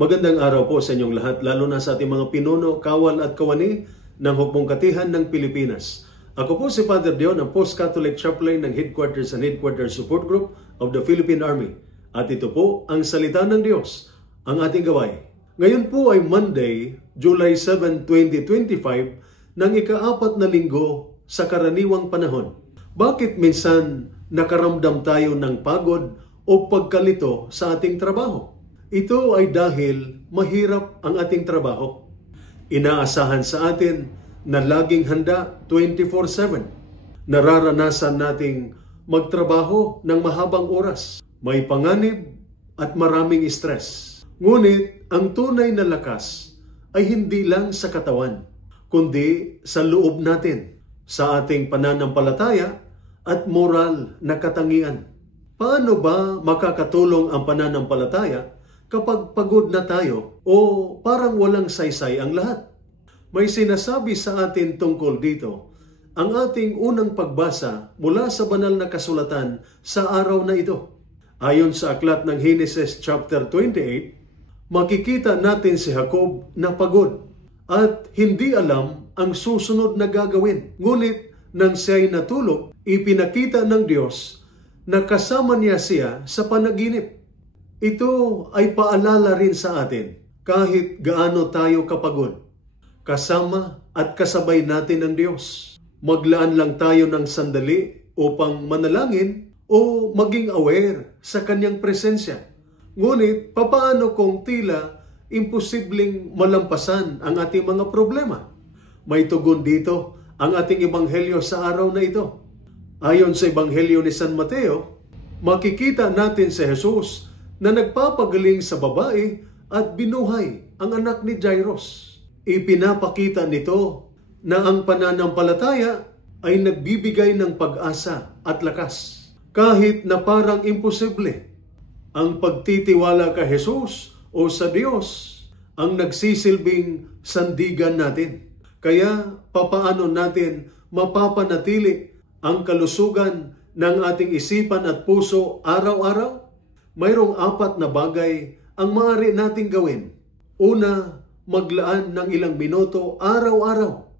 Magandang araw po sa inyong lahat, lalo na sa ating mga pinuno, kawal at kawani ng Hukbong Katihan ng Pilipinas. Ako po si Father Dion, ang Post-Catholic Chaplain ng Headquarters and Headquarters Support Group of the Philippine Army. At ito po ang Salita ng Diyos, ang ating gaway. Ngayon po ay Monday, July 7, 2025, ng ika-4 na linggo sa karaniwang panahon. Bakit minsan nakaramdam tayo ng pagod o pagkalito sa ating trabaho? Ito ay dahil mahirap ang ating trabaho. Inaasahan sa atin na laging handa 24/7. Nararanasan nating magtrabaho ng mahabang oras. May panganib at maraming stress. Ngunit ang tunay na lakas ay hindi lang sa katawan, kundi sa loob natin, sa ating pananampalataya at moral na katangian. Paano ba makakatulong ang pananampalataya kapag pagod na tayo o parang walang saysay ang lahat? May sinasabi sa atin tungkol dito ang ating unang pagbasa mula sa banal na kasulatan sa araw na ito. Ayon sa aklat ng Genesis chapter 28, makikita natin si Jacob na pagod at hindi alam ang susunod na gagawin. Ngunit nang siya'y natulog, ipinakita ng Diyos na kasama niya siya sa panaginip. Ito ay paalala rin sa atin, kahit gaano tayo kapagod, kasama at kasabay natin ang Diyos. Maglaan lang tayo ng sandali upang manalangin o maging aware sa Kanyang presensya. Ngunit, papaano kung tila imposibleng malampasan ang ating mga problema? May tugon dito ang ating ebanghelyo sa araw na ito. Ayon sa ebanghelyo ni San Mateo, makikita natin si Jesus na nagpapagaling sa babae at binuhay ang anak ni Jairus. Ipinapakita nito na ang pananampalataya ay nagbibigay ng pag-asa at lakas. Kahit na parang imposible, ang pagtitiwala kay Jesus o sa Diyos ang nagsisilbing sandigan natin. Kaya papaano natin mapapanatili ang kalusugan ng ating isipan at puso araw-araw? Mayroong 4 na bagay ang maaari nating gawin. Una, maglaan ng ilang minuto araw-araw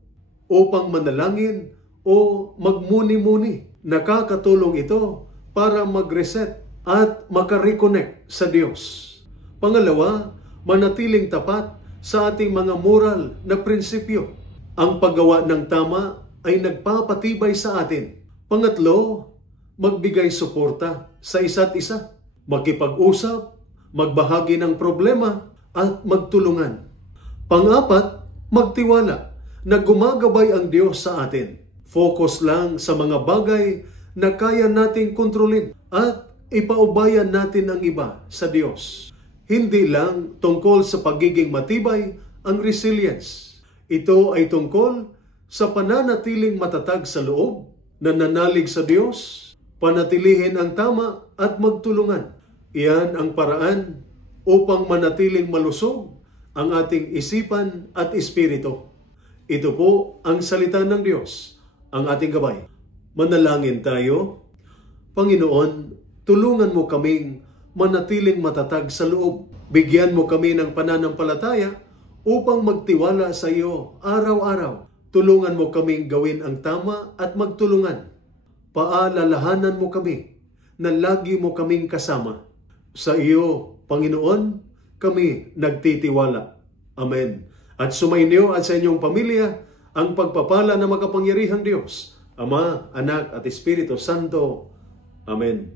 upang manalangin o magmuni-muni. Nakakatulong ito para mag-reset at makareconnect sa Diyos. Pangalawa, manatiling tapat sa ating mga moral na prinsipyo. Ang paggawa ng tama ay nagpapatibay sa atin. Pangatlo, magbigay suporta sa isa't isa. Makipag-usap, magbahagi ng problema, at magtulungan. Pang-4, magtiwala na gumagabay ang Diyos sa atin. Focus lang sa mga bagay na kaya nating kontrolin at ipaubayan natin ang iba sa Diyos. Hindi lang tungkol sa pagiging matibay ang resilience. Ito ay tungkol sa pananatiling matatag sa loob, nananalig sa Diyos, panatilihin ang tama at magtulungan. Iyan ang paraan upang manatiling malusog ang ating isipan at espiritu. Ito po ang salita ng Diyos, ang ating gabay. Manalangin tayo. Panginoon, tulungan mo kaming manatiling matatag sa loob. Bigyan mo kami ng pananampalataya upang magtiwala sa iyo araw-araw. Tulungan mo kaming gawin ang tama at magtulungan. Paalalahanan mo kami na lagi mo kaming kasama. Sa iyo, Panginoon, kami nagtitiwala. Amen. At sumainyo at sa inyong pamilya ang pagpapala ng makapangyarihang Diyos, Ama, Anak at Espiritu Santo. Amen.